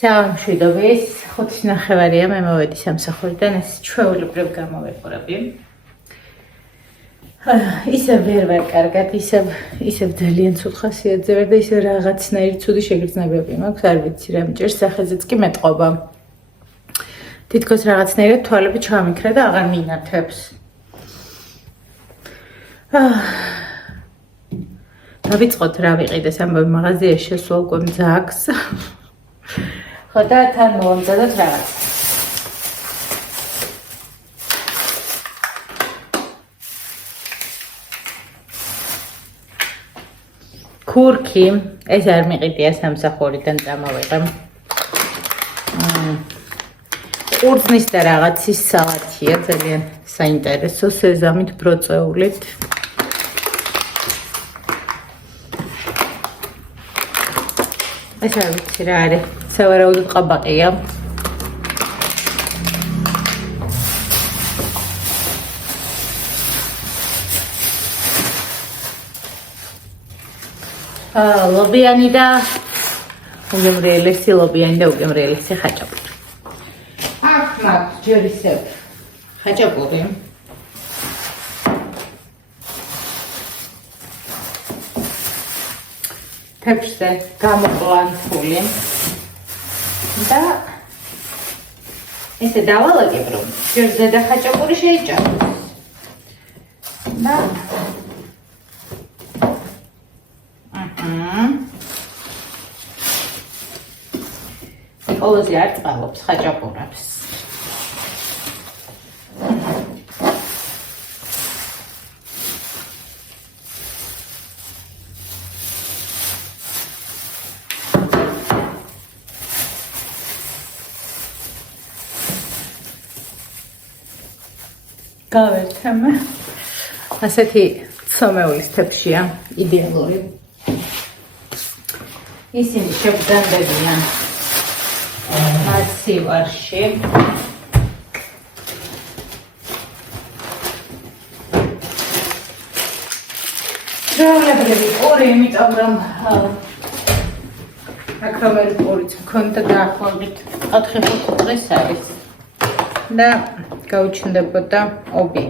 სამშვიდობის 5:30-ია მე მოვედი სამსახურიდან ეს ჩვეულებრივ გამოვიყურები. ისევ ვერ ვარ კარგად, ისევ ძალიან ცუდ ხასიათზე ვარ და ისევ რაღაცნაირი ცუდი შეგრძნებები მაქვს, არ ვიცი რა მჭირს, სახეზეც კი მეტყობა. თითქოს რაღაცნაირად თვალები ჩამიქრა და აღარ მინათებს. დავიწყოთ რა ვიყიდეს ამბობ მაღაზიაში შესვლა უკვე მძაგს. ხო და თან მოვამზადოთ რაღაც. ქურქი, ეს არ მიყიდია სამსახურიდან წამოვიღე. ყურძნის და რაღაცის სალათია, ძალიან საინტერესო, სეზამით ბროწეულით. ეს არ ვიცი რა არის, სავარაუდოდ ყაბაყია. ლობიანი და უგემრიელესი ხაჭაპური. აქ მაქვს ჯერ ისევ ხაჭაპური. თეთრზე გამოყლანთული და ესე დავალაგებ რომ ჯერ ზედა ხაჭაპური შეიჭამოს და ყოველზე არ წყალობს ხაჭაპურებს. გავერთემ. ასეთი ცომეულის თეთრია, იდეალური. ისინი შეგრძანდებიან მასივარში. ჩვეულებრივი პური, იმიტომ რომ აქრომერი პურიც მქონდა დაახლოებით 4-5 დღეს არის და გაუჩნდებოდა ობი.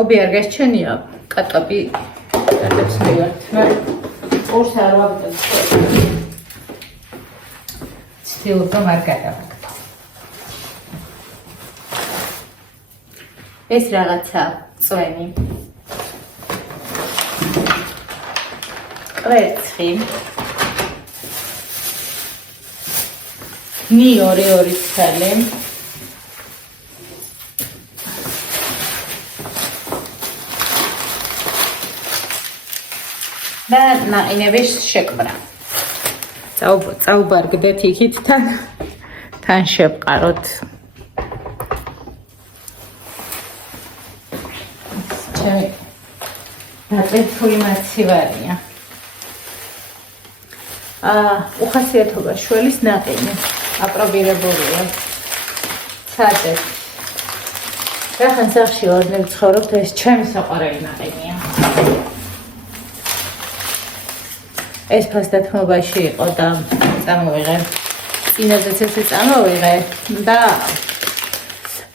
ობი არ გასჩენია, კატაპი კატებს მივართ, მაგრამ პურს არ ვაგდებ. ცდილობ რომ არ გადავაგდო. ეს რაღაცა წვენი. კვერცხი. ნიორი ცალი. და ნაყინების შეკვრა. წაუბარგდეთ იქით თან შევყაროთ. ჩემი დაწესული მასივარია. უხასიათობა შველის ნაყინი. აპრობირებულია. საწეს. რახან სახში ორნებ ცხოვრობთ, ეს ჩემი საყვარელი ნაყინია. ეს ფასდათმობაში იყო და წამოვიღე. წინაზეც ესე წამოვიღე და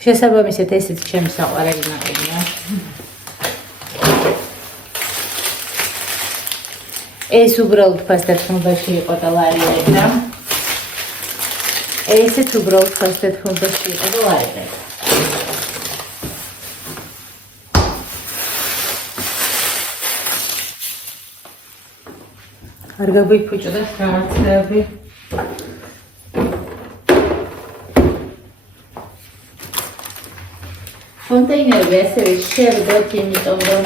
შესაბამისად ესეც ჩემი საყვარელი ნაყინია. ეს უბრალოდ ფასდათმობაში იყო და ვარირებდა. ესეც უბრალოდ ფასდათმობაში იყო და ვარირებდა. არ გაგვიფუჭდა რაღაცები. კონტეინერები ასევე შევდოთ, იმიტომ რომ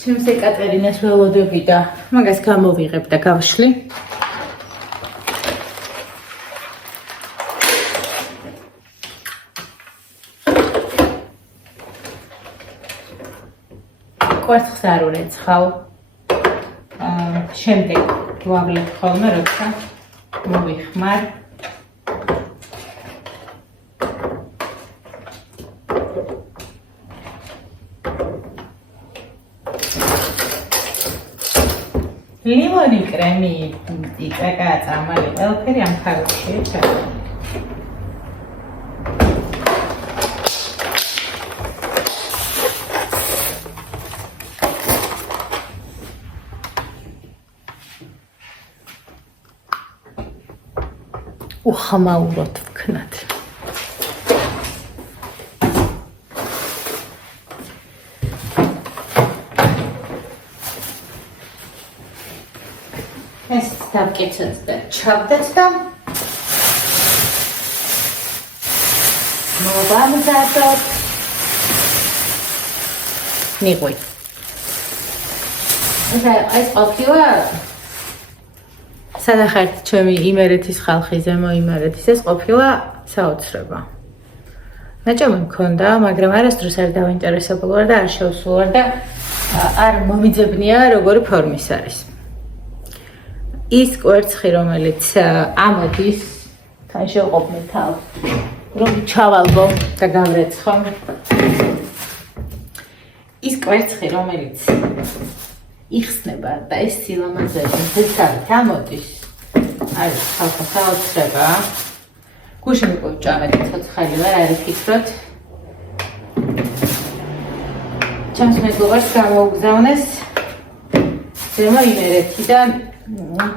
ჩემს ეკატერინას ველოდები და მაგას გამოვიღებ და გავშლი. კვერცხს არ ურეცხავ. შემდეგ ვავლებ ხოლმე, როცა მოვიხმარ. ლიმონი კრემი იწაკა წამალი ყველაფერი ამ ხალხში ჩავა უხამაუროთ ვქნათ ეს დავკეცეთ და ჩავდეთ და მოვამზადოთ მიყვი ეს ყოფილა სადახართ ჩემი იმერეთის ხალხი ზემო იმერეთის ეს ყოფილა საოცრება ნაჭამი მქონდა მაგრამ არასდროს არ დავინტერესებული ვარ და არ შევსულ ვარ და არ მომიძებნია როგორი ფორმის არის ის კვერცხი რომელიც ამოდის თან შევყოფნე თავს რომ ჩავალბო და გამრეცხო ის კვერცხი რომელიც იხსნება და ეს სილამაზები ზესავით ამოდის არის ხალხო საოცრება გუშინ მოვჭამეთ ცოცხალი ვარ არ იფიქროთ ჩემს მეგობარს გამოუგზავნეს ზემო იმერეთიდან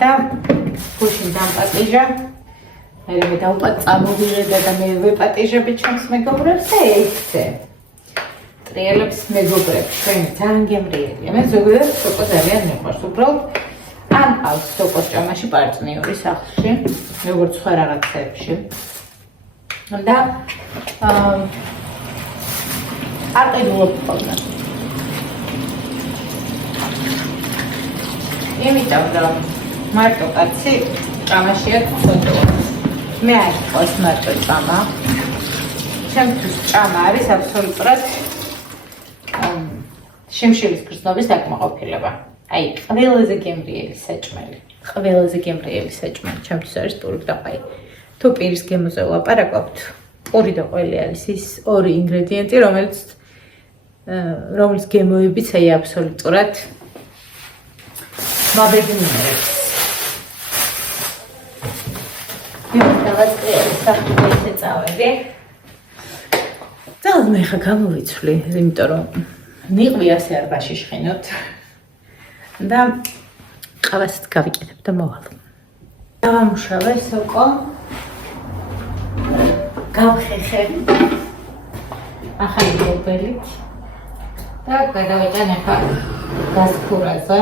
და გუშინ დამპატიჟა მე დავწამოვიღე და მე ვეპატიჟები ჩემს მეგობრებს და ესე ტრიელებს მეგობრებს ჩვენ ძალიან გემრიელია მე ზოგადად სოკო ძალიან მიყვარს უბრალოდ ან ყავს სოკოს ჭამაში პარტნიორი სახლში როგორც სხვა რაღაცებში და არ ყიდულობ ხოლმე იმიტომ რომ მარტო კაცი ჭამაშია ცოტა მე არ ყავს მარტო ჭამა ჩემთვის ჭამა არის აბსოლუტურად შიმშილის გრძნობის დაკმაყოფილება აი ყველაზე გემრიელი საჭმელი ჩემთვის არის პური და ყაი თუ პირის გემოზე ვლაპარაკობთ პური და ყველი არის ის ორი ინგრედიენტი რომლის გემოებიც აი აბსოლუტურად მაბედნიერებს ეს წავედი ძალ მე ხა გამოვიცვლი იმიტომ რომ ნიყვი ასე არ ბაშიშხინოთ და ყავასაც გავიკეთებ და მოვალ დავამუშავე სოკო გავხეხე ახალი გობელით და გადავიტან ახლა გაზქურაზე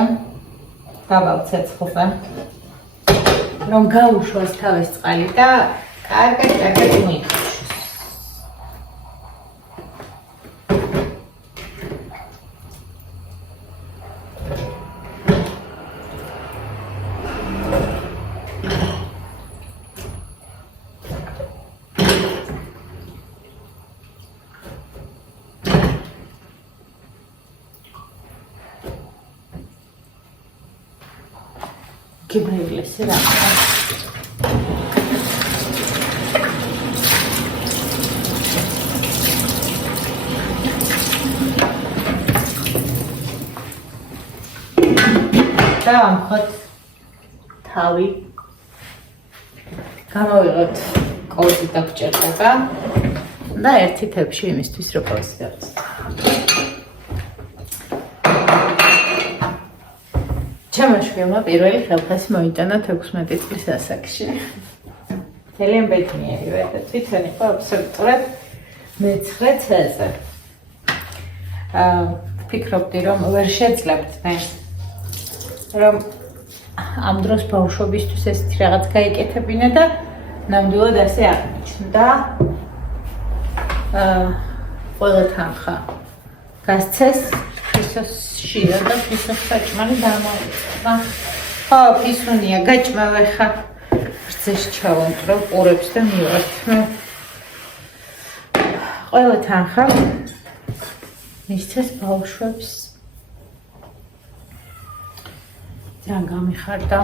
დაბალ ცეცხლზე რომ გაუშვას თავის წყალი და კარგად მოიხსნას გიბრილესი რა დავამხოთ თავი გამოვიღოთ კოდი და გჭირდება და ერთი თებში იმისთვის რომ კოდი დავწერ ჩემმა შვილმა პირველი ხელფასი მოიტანა 16 წლის ასაკში. ძალიან ბედნიერი ვარ და თვითონ იყო აბსოლუტურად მე-9 წელზე. ვფიქრობდი რომ ვერ შეძლებთ მე რომ ამ დროს ბავშვობისთვის ესეთი რაღაც გაიკეთებინა და ნამდვილად ასე აღმოჩნდა. ყველა თანხა გასცეს შია და ფისოს საჭმელი დამოიწყდა. ხო, ფისუნია, გაჭმევ ხა. რძეს ჩავამტრავ ყურებს და მივართმე. ყველა თანხა მისცეს ბავშვებს. ძალიან გამიხარდა.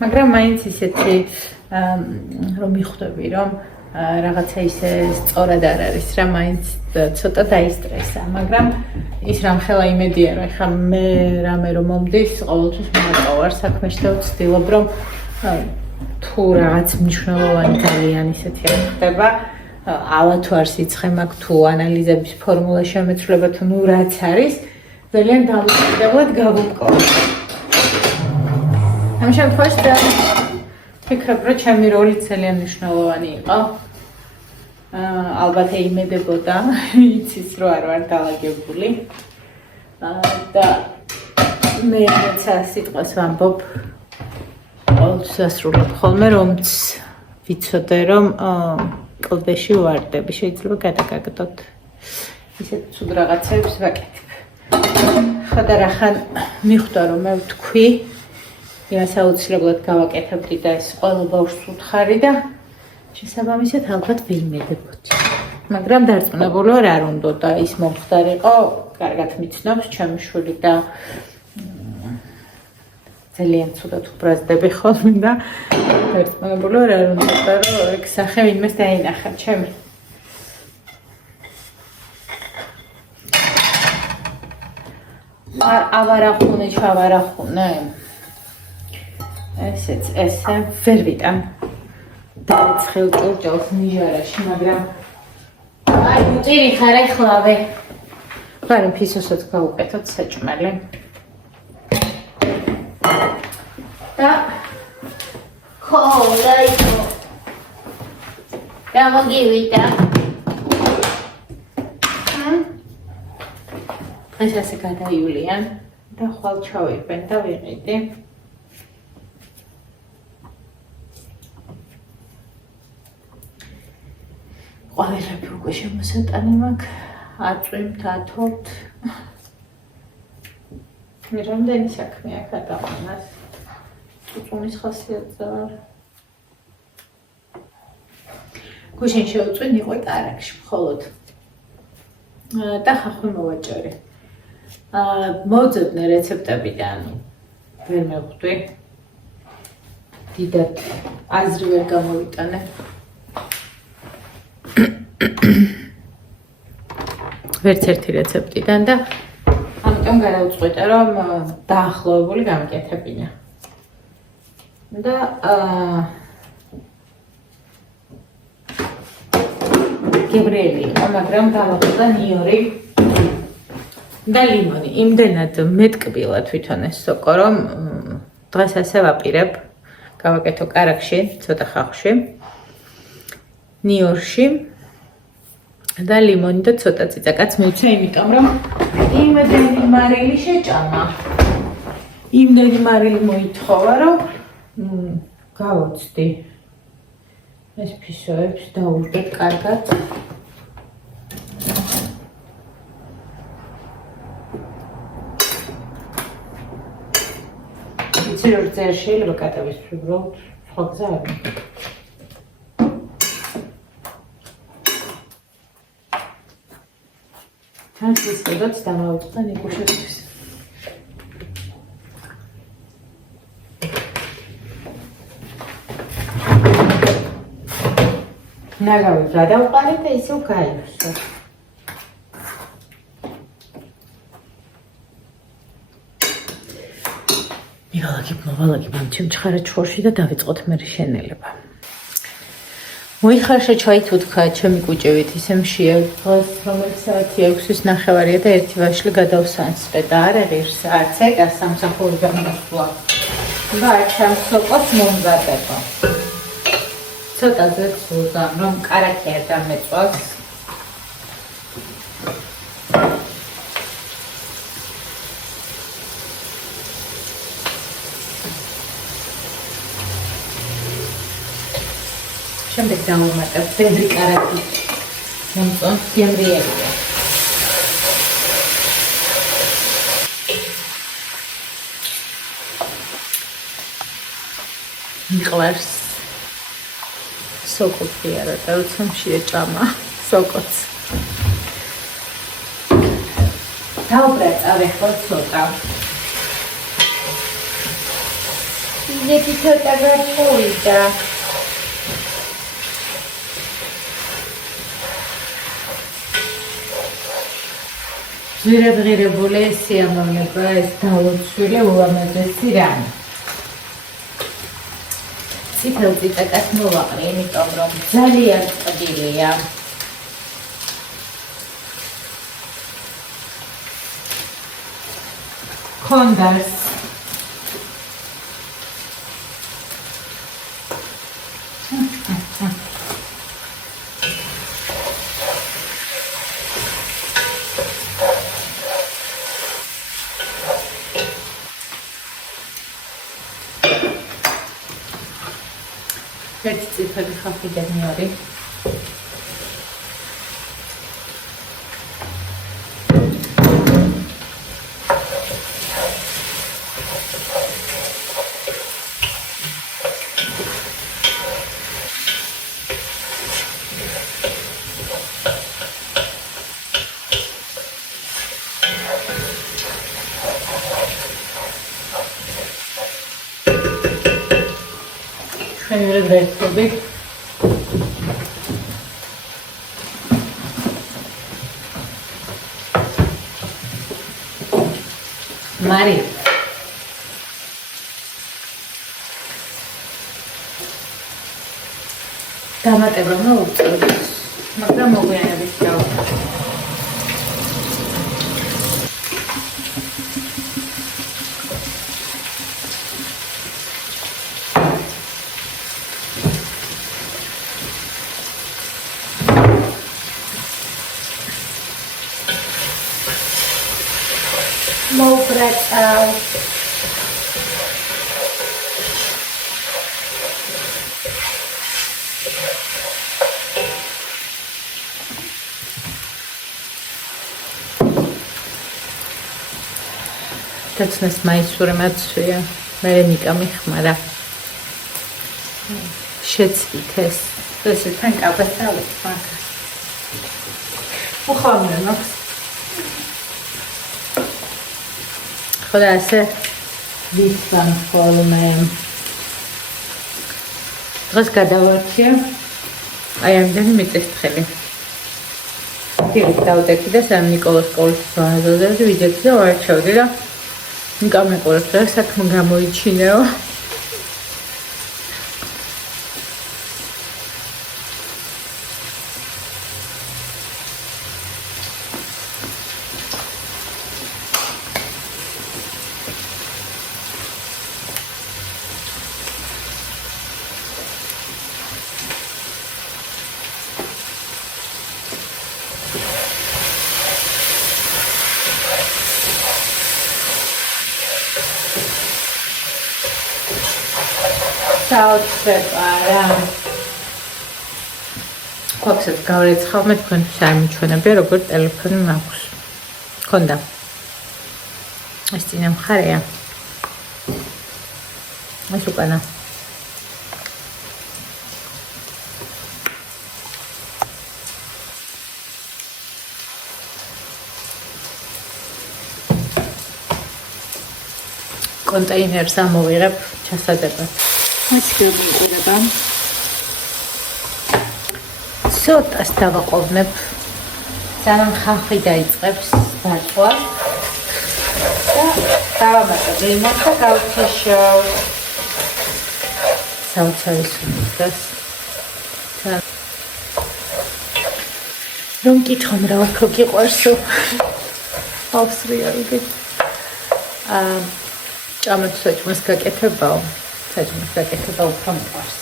მაგრამ მაინც ისეთი რომ მიხვდები რომ რაღაცა ისე სწორად არ არის რა მაინც ცოტა დაისტრესა მაგრამ ის რამხელა იმედია რომ ხა მე რამე რომ მომდის ყოველთვის მომატოვარ საქმეში და ვცდილობ რომ თუ რაღაც მნიშვნელოვანი ძალიან ისეთი არ ხდება ალბათ არ სიცხე მაქვს თუ ანალიზების ფორმულა შემეცვლება თუ ნუ რაც არის ძალიან დამოკიდებლად გავუმკლავ ამ შემთხვევაში და ფიქრობ რომ ჩემი როლი ძალიან მნიშვნელოვანი იყო ალბათ ეიმედებოდა იცის რომ არ ვარ დალაგებული და მე რაცა სიტყვას ვამბობ ყოველთვის ასრულებ ხოლმე რომც ვიცოდე რომ კლდეში ვარდები შეიძლება გადაგაგდოთ ისეთ ცუდ რაღაცებს ვაკეთებ ხოდა რახან მიხვდა რომ მე ვთქვი იმას აუცილებლად გავაკეთებდი და ეს ყველა ბავშვს უთხარი და შესაბამისად ალბათ ვეიმედებოდი მაგრამ დარწმუნებული ვარ არ უნდა და ის მომხდარიყო კარგად მიცნობს ჩემი შვილი და ძალიან ცუდად უბრაზდები ხოლმე და დარწმუნებული ვარ არ უნდა და რომ ეგ სახე ვინმეს დაინახა ჩემი ავარახუნე ჩავარახუნე ესეც ესე ვერ ვიტან დაეცხელ ჭურჭელს ნიჟარაში მაგრამ აი უწირი ხარ ახლავე ხარ ფისოსაც გავუკეთოთ საჭმელი და ხოლაიკო და მოგივიდა ეს ასე გადაივლიან და ხვალ ჩავიყენ და ვიყიდი ყველაფერი უკვე შემოსატანი მაქვს აწვიმთ ათობთ რამდენი საქმე აქვს ადამიანს წუწუნის ხასიათზე არ გუშინ შევწვი ნიყვე კარაქში მხოლოდ და ხახვი მოვაჭერე მოვძებნე რეცეპტებიდან ვერ მივხვდი დიდად აზრი ვერ გამოვიტანე ვერც ერთი რეცეპტიდან და ამიტომ გადავწყვიტე რომ დაახლოებული გამიკეთებინა და გებრიელი იყო მაგრამ დავაყდა ნიორი და ლიმონი იმდენად მეტკბილა თვითონ ეს სოკო რომ დღეს ასე ვაპირებ გავაკეთო კარაქში ცოტა ხახვში ნიორში და ლიმონი და ცოტა წიწაკაც მივცე იმიტომ რომ იმდენი მარილი შეჭამა იმდენი მარილი მოითხოვა რომ გავოცდი ეს ფისოებს დაუვდეთ კარგად იცი რომ წერს შეიძლება კატების უბრალოდ სხვა გზა არ არის Hangi istedot damavutda nikushevs. Nagavi გადავყარი და ისევ გაივსო. მოვალაგებ ამ ჩემჩხარა ჩხორში და დავიწყოთ მე შენელება. მოიხარშა ჩაი თუ თქვა ჩემი კუჭევით ისე მშია დღეს რომელიც საათი 6-ის ნახევარია და ერთი ვაშლი გადავსანსყე და არ აღირს არც ეკა სამსახური გამოსვლა. და ჩემ სოკოს მომზადება. ცოტა ზეცულა რომ კარაქი არ დამეწვას. შემდეგ დავუმატებ ბევრი კარაქი მომწონს გემრიელია მიყვარს სოკოთი არა და უცემში ეჭამა სოკოც დავბრაწავ ახლა ცოტა ისეთი ცოტა გარკვეული და ზვირადღირებული სიამოვნება ეს დალოცვილი ულამაზესი რამე. წითელ წიწაკას მოვაყრი, იმიტომ რომ ძალიან ტკბილია. კონდარს ერთი წითელი ხალხიდან მეორე ვერცხლები მარი დამატება მოუწევს, მაგრამ მოგვიანებით დავუყო. მოვბრაჭავ დაცნეს მაისური მაცვია მე ნიკა მიხმარა შეცვით ეს თან კაფეს დავით მაგას უხამე მაქვს ხოდა ასე ვისვამ ხოლმე დღეს გადავარჩია აი ამდენი მიწისთხელი დავდექი და სამ ნიკოლას სკოლის ვაზაზე ვიძებდი და ვარჩევდი და ნიკა მეყურებს რა საქმე გამოიჩინეო საოცრება გვაქვს გავერეცხავ მე თქვენთვის არ მიჩვენებია როგორ ტელეფონი მაქვს ხონდა ეს წინა მხარეა ეს უკანა კონტეინერს ამოვიღებ ჩასადებად ეს გამოიყურება ცოტას დავაყოვნებ სანამ ხალხი დაიწყებს დაწვას და დავამატებ ლიმონს და გავთიშავ საოცარი სუნდას რომ კითხომ რა უფრო გიყვარსო ავსტრიალგი ჭამებს საჭმელს გაკეთებაო საჭმელს გაკეთება უფრო მიყვარს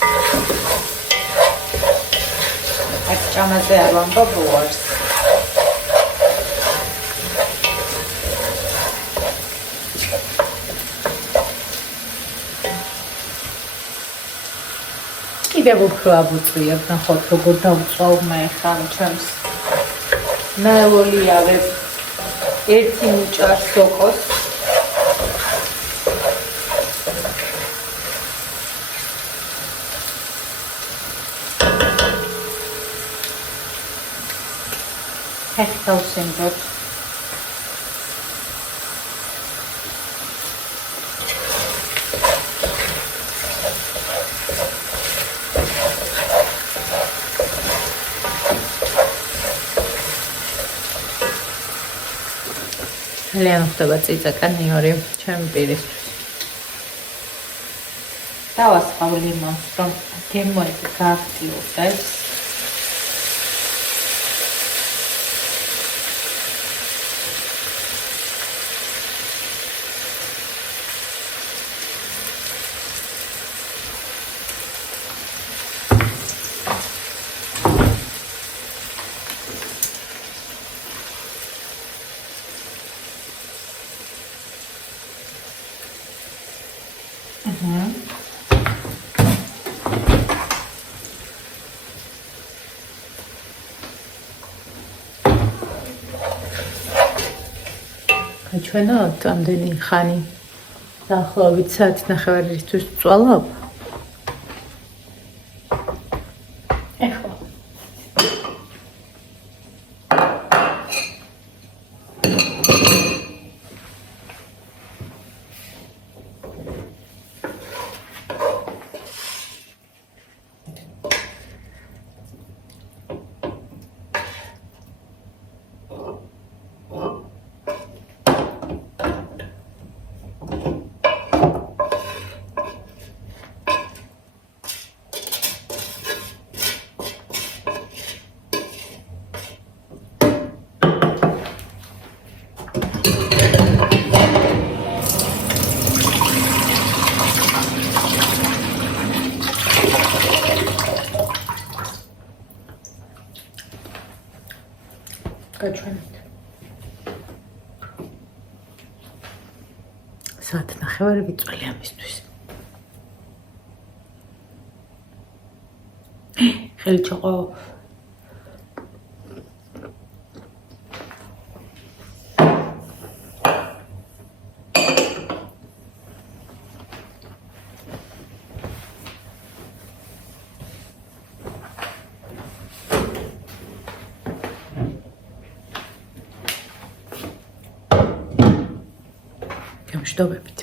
აქ ჭამაზე არ ვამბობ უარს კიდევ უფრო აბუწვიებ ნახოთ როგორ დავწვავ მე ხან ჩემს ნაელოლიავებ ერთი მუჭარ სოკოს Hechtausendot. ძალიან ხდება წიწაკანიური ჩემი პირისთვის. დავასხავ ლიმონს, რომ გემოები გაახტიურდეს. გაჩვენოთ ამდენი ხანი დაახლოებით საათი ნახევარისთვის ვწვალობ. ეხლა გაჩვენეთ. საათი ნახევარი ვიწვალი ამისთვის. ხელი ჩაყო. გამშვიდობებით.